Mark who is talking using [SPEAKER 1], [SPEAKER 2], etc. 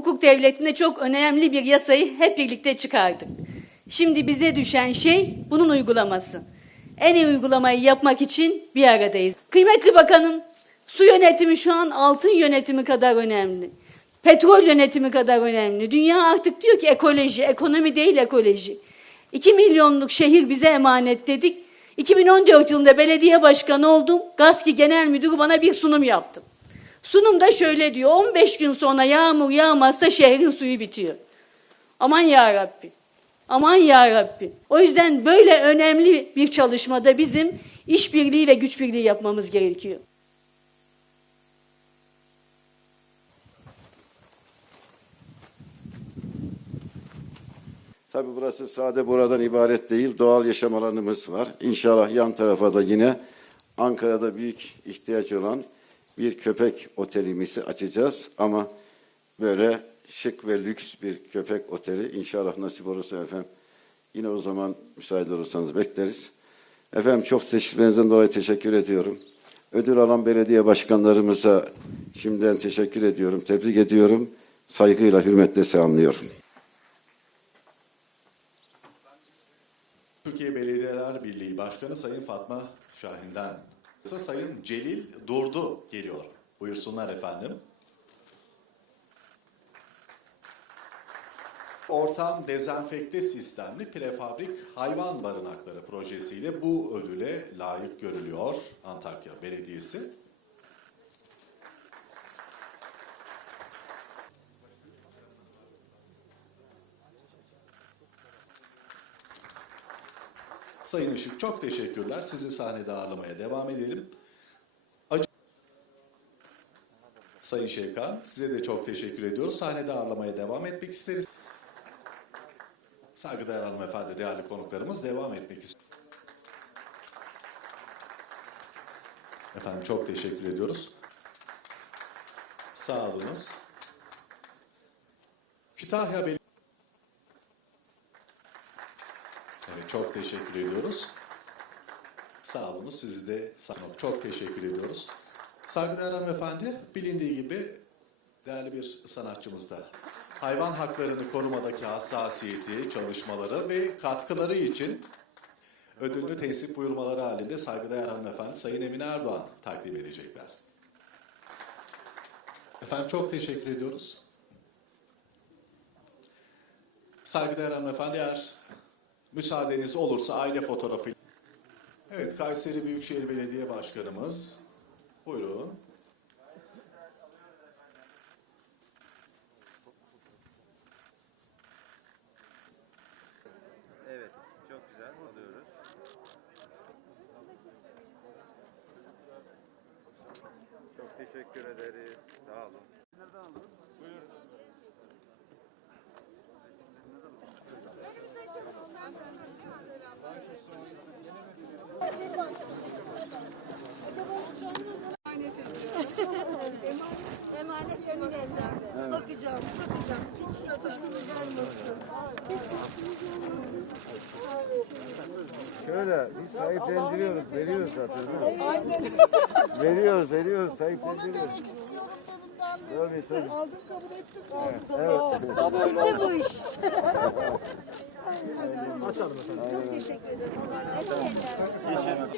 [SPEAKER 1] hukuk devletinde çok önemli bir yasayı hep birlikte çıkardık. Şimdi bize düşen şey bunun uygulaması. En iyi uygulamayı yapmak için bir aradayız. Kıymetli Bakanım, su yönetimi şu an altın yönetimi kadar önemli. Petrol yönetimi kadar önemli. Dünya artık diyor ki ekoloji, ekonomi değil ekoloji. 2 milyonluk şehir bize emanet dedik. 2014 yılında belediye başkanı oldum. GASKİ Genel Müdürü bana bir sunum yaptım. Sunumda şöyle diyor, 15 gün sonra yağmur yağmazsa şehrin suyu bitiyor. Aman ya Rabbi. Aman ya Rabbi. O yüzden böyle önemli bir çalışmada bizim işbirliği ve güç birliği yapmamız gerekiyor.
[SPEAKER 2] Tabii burası sade buradan ibaret değil. Doğal yaşam alanımız var. İnşallah yan tarafa da yine Ankara'da büyük ihtiyaç olan bir köpek otelimizi açacağız. Ama böyle şık ve lüks bir köpek oteli inşallah nasip olursa efendim. Yine o zaman müsaade olursanız bekleriz. Efendim çok teşekkürlerinizden dolayı teşekkür ediyorum. Ödül alan belediye başkanlarımıza şimdiden teşekkür ediyorum, tebrik ediyorum. Saygıyla, hürmetle selamlıyorum.
[SPEAKER 3] Türkiye Belediyeler Birliği Başkanı Sayın Fatma Şahin'den. Sayın Celil Durdu geliyor. Buyursunlar efendim. Ortam dezenfekte sistemli prefabrik hayvan barınakları projesiyle bu ödüle layık görülüyor Antakya Belediyesi. Sayın Işık çok teşekkürler. Sizi sahnede ağırlamaya devam edelim. Sayın Şevkan size de çok teşekkür ediyoruz. Sahnede ağırlamaya devam etmek isteriz. Saygıdeğer hanımefendi, değerli konuklarımız devam etmek istiyor. Efendim çok teşekkür ediyoruz. Sağ olunuz. Kütahya Belediyesi Evet, çok teşekkür ediyoruz. Sağ olun, sizi de sağ olun. Çok teşekkür ediyoruz. Saygıdeğer hanımefendi, bilindiği gibi değerli bir sanatçımız da. Hayvan haklarını korumadaki hassasiyeti, çalışmaları ve katkıları için ödüllü tesip buyurmaları halinde saygıdeğer hanımefendi Sayın Emine Erdoğan takdim edecekler. Efendim çok teşekkür ediyoruz. Saygıdeğer hanımefendi eğer Müsaadeniz olursa aile fotoğrafı. Evet, Kayseri Büyükşehir Belediye Başkanımız. Buyurun.
[SPEAKER 4] Evet, çok güzel alıyoruz. Çok teşekkür ederiz. Sağ olun.
[SPEAKER 5] Emanet Temizleyeceğim, bakacağım, bakacağım. Kimse.
[SPEAKER 6] Şöyle biz sahiplendiriyoruz, veriyoruz zaten değil mi? Veriyoruz, veriyoruz, sahiplendiriyoruz. Tabii, tabii.
[SPEAKER 5] Aldım kabul ettim, aldım
[SPEAKER 6] kabul ettim.
[SPEAKER 5] Bitti bu iş. Açalım efendim. Çok teşekkür ederim. Allah razı olsun.